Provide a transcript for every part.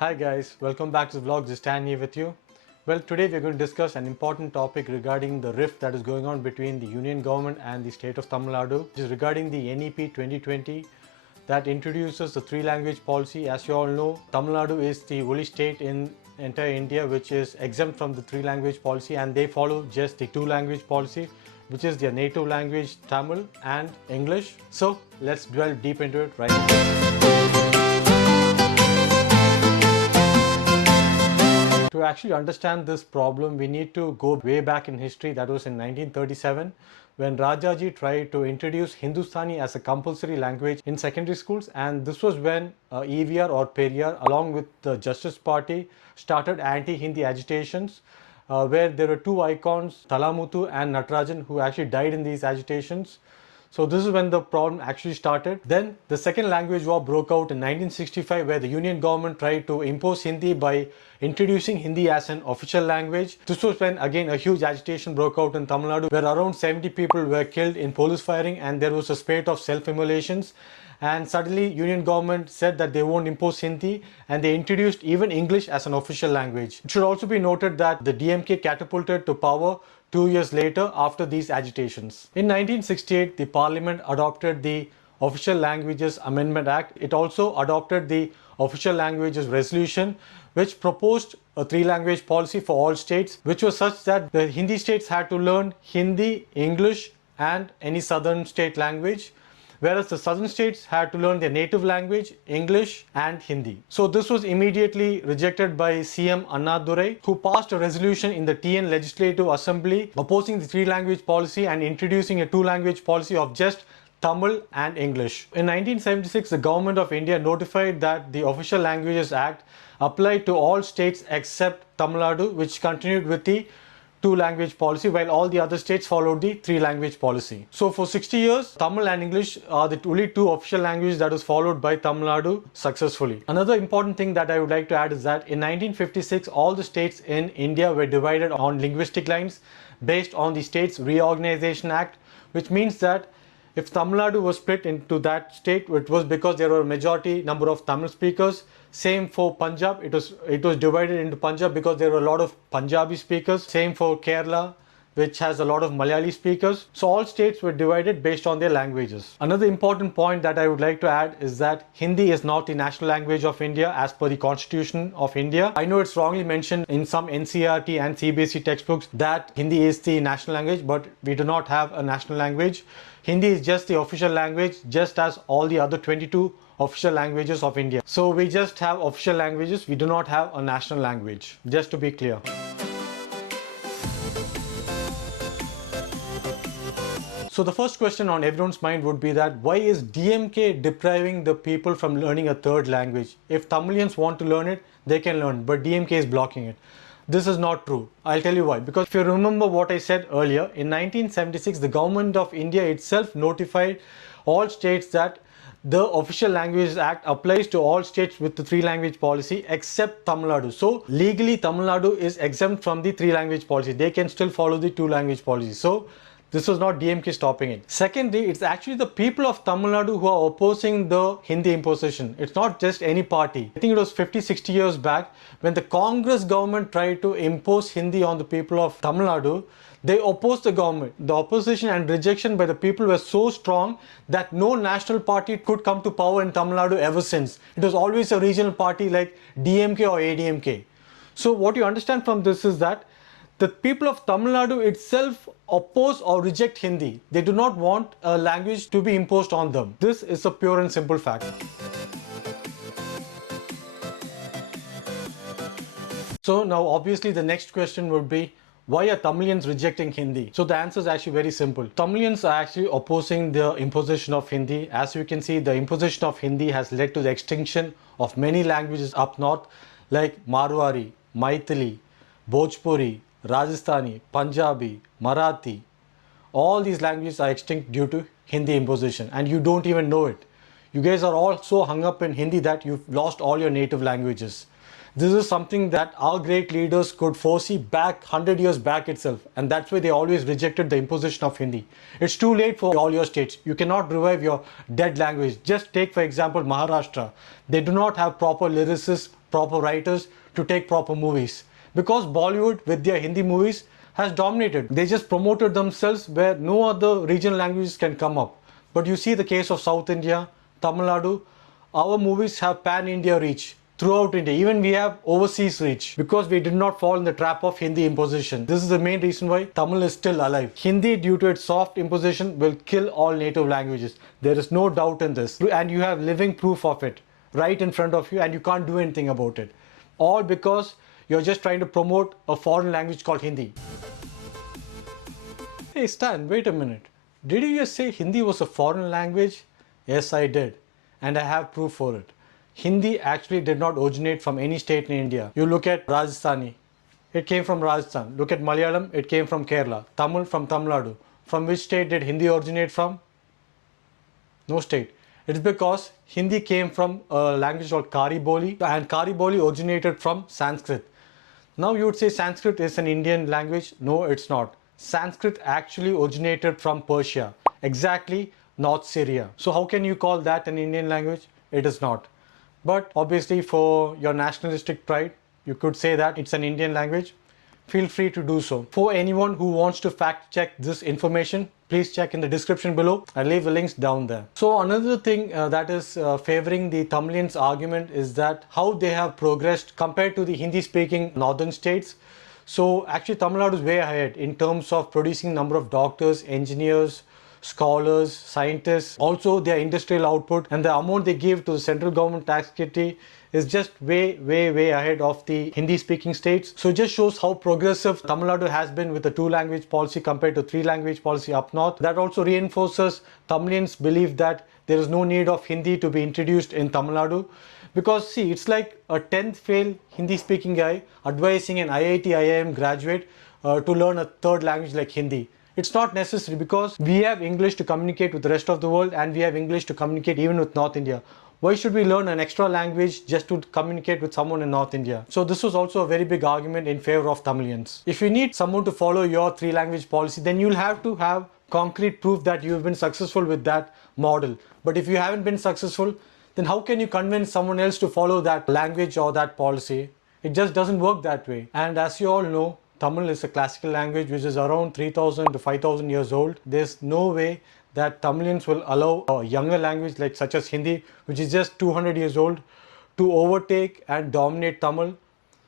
Hi guys, welcome back to the vlog. This is Stan here with you. Well, today we're going to discuss an important topic regarding the rift that is going on between the Union government and the state of Tamil Nadu, which is regarding the NEP 2020 that introduces the three-language policy. As you all know, Tamil Nadu is the only state in entire India which is exempt from the three-language policy, and they follow just the two-language policy, which is their native language Tamil and English. So let's delve deep into it right now. To actually understand this problem, we need to go way back in history. That was in 1937 when Rajaji tried to introduce Hindustani as a compulsory language in secondary schools, and this was when EVR or Periyar along with the Justice Party started anti-Hindi agitations, where there were two icons, Talamuthu and Natarajan, who actually died in these agitations. So this is when the problem actually started. Then the second language war broke out in 1965, where the Union government tried to impose Hindi by introducing Hindi as an official language. This was when again a huge agitation broke out in Tamil Nadu, where around 70 people were killed in police firing, and there was a spate of self-immolations. And suddenly Union government said that they won't impose Hindi, and they introduced even English as an official language. It should also be noted that the DMK catapulted to power 2 years later after these agitations. In 1968, the Parliament adopted the Official Languages Amendment Act. It also adopted the Official Languages Resolution, which proposed a three-language policy for all states, which was such that the Hindi states had to learn Hindi, English and any southern state language, whereas the southern states had to learn their native language, English and Hindi. So this was immediately rejected by CM Annadurai, who passed a resolution in the TN Legislative Assembly opposing the three-language policy and introducing a two-language policy of just Tamil and English. In 1976, the Government of India notified that the Official Languages Act applied to all states except Tamil Nadu, which continued with the two-language policy, while all the other states followed the three-language policy. So for 60 years, Tamil and English are the only two official languages that was followed by Tamil Nadu successfully. Another important thing that I would like to add is that in 1956, all the states in India were divided on linguistic lines based on the States Reorganization Act, which means that if Tamil Nadu was split into that state, it was because there were a majority number of Tamil speakers. Same for Punjab, it was divided into Punjab because there were a lot of Punjabi speakers. Same for Kerala, which has a lot of Malayali speakers. So all states were divided based on their languages. Another important point that I would like to add is that Hindi is not the national language of India as per the Constitution of India. I know it's wrongly mentioned in some NCERT and CBSE textbooks that Hindi is the national language, but we do not have a national language. Hindi is just the official language, just as all the other 22 official languages of India. So we just have official languages, we do not have a national language, just to be clear. So the first question on everyone's mind would be that why is DMK depriving the people from learning a third language? If Tamilians want to learn it, they can learn, but DMK is blocking it. This is not true. I'll tell you why. Because if you remember what I said earlier, in 1976, the Government of India itself notified all states that the Official Languages Act applies to all states with the three-language policy except Tamil Nadu. So legally, Tamil Nadu is exempt from the three-language policy. They can still follow the two-language policy. So this was not DMK stopping it. Secondly, it's actually the people of Tamil Nadu who are opposing the Hindi imposition. It's not just any party. I think it was 50-60 years back when the Congress government tried to impose Hindi on the people of Tamil Nadu. They opposed the government. The opposition and rejection by the people were so strong that no national party could come to power in Tamil Nadu ever since. It was always a regional party like DMK or ADMK. So what you understand from this is that the people of Tamil Nadu itself oppose or reject Hindi. They do not want a language to be imposed on them. This is a pure and simple fact. So now obviously the next question would be, why are Tamilians rejecting Hindi? So the answer is actually very simple. Tamilians are actually opposing the imposition of Hindi. As you can see, the imposition of Hindi has led to the extinction of many languages up north like Marwari, Maithili, Bhojpuri, Rajasthani, Punjabi, Marathi. All these languages are extinct due to Hindi imposition, and you don't even know it. You guys are all so hung up in Hindi that you've lost all your native languages. This is something that our great leaders could foresee back 100 years back itself, and that's why they always rejected the imposition of Hindi. It's too late for all your states. You cannot revive your dead language. Just take for example Maharashtra. They do not have proper lyricists proper writers to take proper movies. Because Bollywood with their Hindi movies has dominated. They just promoted themselves where no other regional languages can come up. But you see the case of South India, Tamilnadu, our movies have pan-India reach throughout India. Even we have overseas reach because we did not fall in the trap of Hindi imposition. This is the main reason why Tamil is still alive. Hindi, due to its soft imposition, will kill all native languages. There is no doubt in this. And you have living proof of it right in front of you, and you can't do anything about it. All because you're just trying to promote a foreign language called Hindi. Hey Stan, wait a minute. Did you just say Hindi was a foreign language? Yes, I did. And I have proof for it. Hindi actually did not originate from any state in India. You look at Rajasthani, it came from Rajasthan. Look at Malayalam, it came from Kerala. Tamil from Tamilnadu. From which state did Hindi originate from? No state. It's because Hindi came from a language called Kari Boli, and Kari Boli originated from Sanskrit. Now you would say Sanskrit is an Indian language. No, it's not. Sanskrit actually originated from Persia, exactly North Syria. So how can you call that an Indian language? It is not. But obviously for your nationalistic pride, you could say that it's an Indian language. Feel free to do so. For anyone who wants to fact check this information, please check in the description below. I'll leave the links down there. So another thing that is favoring the Tamilians argument is that how they have progressed compared to the Hindi speaking northern states. So actually Tamil Nadu is way ahead in terms of producing number of doctors, engineers, scholars, scientists, also their industrial output, and the amount they give to the central government tax kitty is just way ahead of the Hindi speaking states. So it just shows how progressive Tamil Nadu has been with the 2-language policy compared to 3-language policy up north. That also reinforces Tamilians' belief that there is no need of Hindi to be introduced in Tamil Nadu. Because see, it's like a 10th fail Hindi speaking guy advising an IIT IIM graduate to learn a third language like Hindi. It's not necessary because we have English to communicate with the rest of the world, and we have English to communicate even with North India. Why should we learn an extra language just to communicate with someone in North India? So this was also a very big argument in favor of Tamilians. If you need someone to follow your 3-language policy, then you'll have to have concrete proof that you've been successful with that model. But if you haven't been successful, then how can you convince someone else to follow that language or that policy? It just doesn't work that way. And as you all know, Tamil is a classical language which is around 3000 to 5000 years old. There's no way that Tamilians will allow a younger language like such as Hindi, which is just 200 years old, to overtake and dominate Tamil.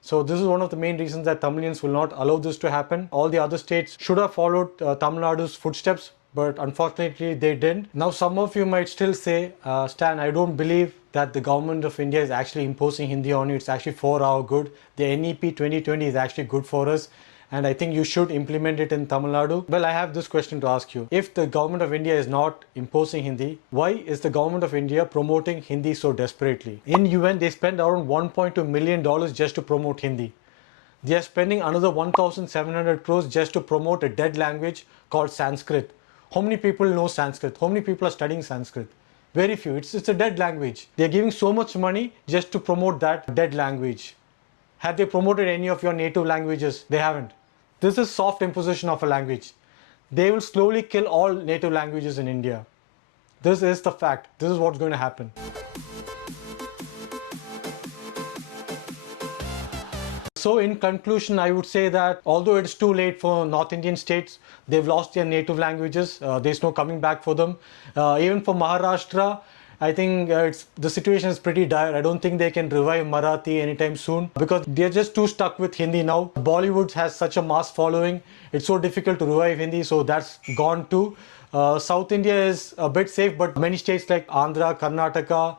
So this is one of the main reasons that Tamilians will not allow this to happen. All the other states should have followed Tamil Nadu's footsteps, but unfortunately they didn't. Now some of you might still say, Stan, I don't believe that the government of India is actually imposing Hindi on you. It's actually for our good. The NEP 2020 is actually good for us, and I think you should implement it in Tamil Nadu. Well, I have this question to ask you. If the government of India is not imposing Hindi, why is the government of India promoting Hindi so desperately? In UN, they spend around $1.2 million just to promote Hindi. They are spending another 1,700 crores just to promote a dead language called Sanskrit. How many people know Sanskrit? How many people are studying Sanskrit? Very few. It's a dead language. They're giving so much money just to promote that dead language. Have they promoted any of your native languages? They haven't. This is soft imposition of a language. They will slowly kill all native languages in India. This is the fact. This is what's going to happen. So in conclusion, I would say that although it's too late for North Indian states, they've lost their native languages. There's no coming back for them. Even for Maharashtra, I think the situation is pretty dire. I don't think they can revive Marathi anytime soon because they're just too stuck with Hindi now. Bollywood has such a mass following. It's so difficult to revive Hindi, so that's gone too. South India is a bit safe, but many states like Andhra, Karnataka,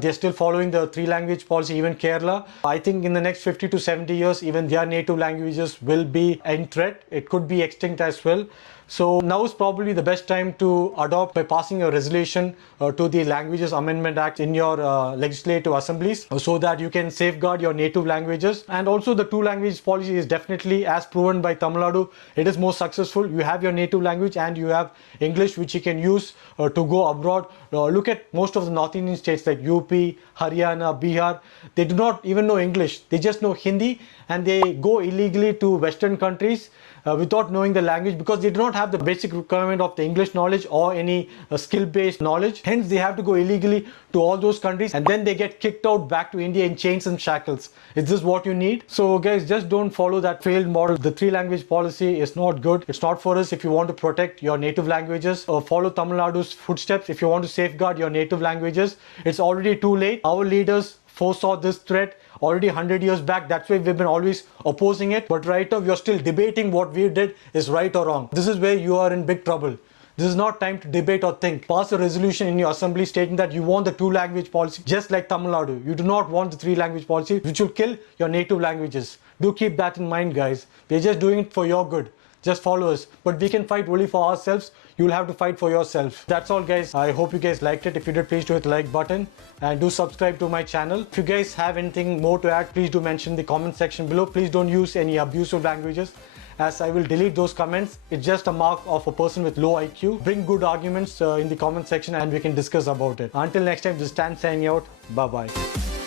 they're still following the 3-language policy, even Kerala. I think in the next 50 to 70 years, even their native languages will be in threat. It could be extinct as well. So now is probably the best time to adopt by passing a resolution to the Languages Amendment Act in your legislative assemblies so that you can safeguard your native languages. And also the 2-language policy is definitely, as proven by Tamil Nadu, it is more successful. You have your native language and you have English which you can use to go abroad. Look at most of the North Indian states like UP, Haryana, Bihar. They do not even know English. They just know Hindi, and they go illegally to Western countries without knowing the language, because they do not have the basic requirement of the English knowledge or any skill-based knowledge. Hence, they have to go illegally to all those countries, and then they get kicked out back to India in chains and shackles. Is this what you need? So guys, just don't follow that failed model. The 3-language policy is not good. It's not for us if you want to protect your native languages, or follow Tamil Nadu's footsteps if you want to safeguard your native languages. It's already too late. Our leaders foresaw this threat already 100 years back. That's why we've been always opposing it. But right now, you're still debating what we did is right or wrong. This is where you are in big trouble. This is not time to debate or think. Pass a resolution in your assembly stating that you want the 2-language policy, just like Tamil Nadu. You do not want the 3-language policy, which will kill your native languages. Do keep that in mind, guys. We're just doing it for your good. Just follow us. But we can fight only for ourselves. You'll have to fight for yourself. That's all, guys. I hope you guys liked it. If you did, please do hit the like button and do subscribe to my channel. If you guys have anything more to add, please do mention in the comment section below. Please don't use any abusive languages, as I will delete those comments. It's just a mark of a person with low IQ. Bring good arguments in the comment section and we can discuss about it. Until next time, this is Stan signing out. Bye-bye.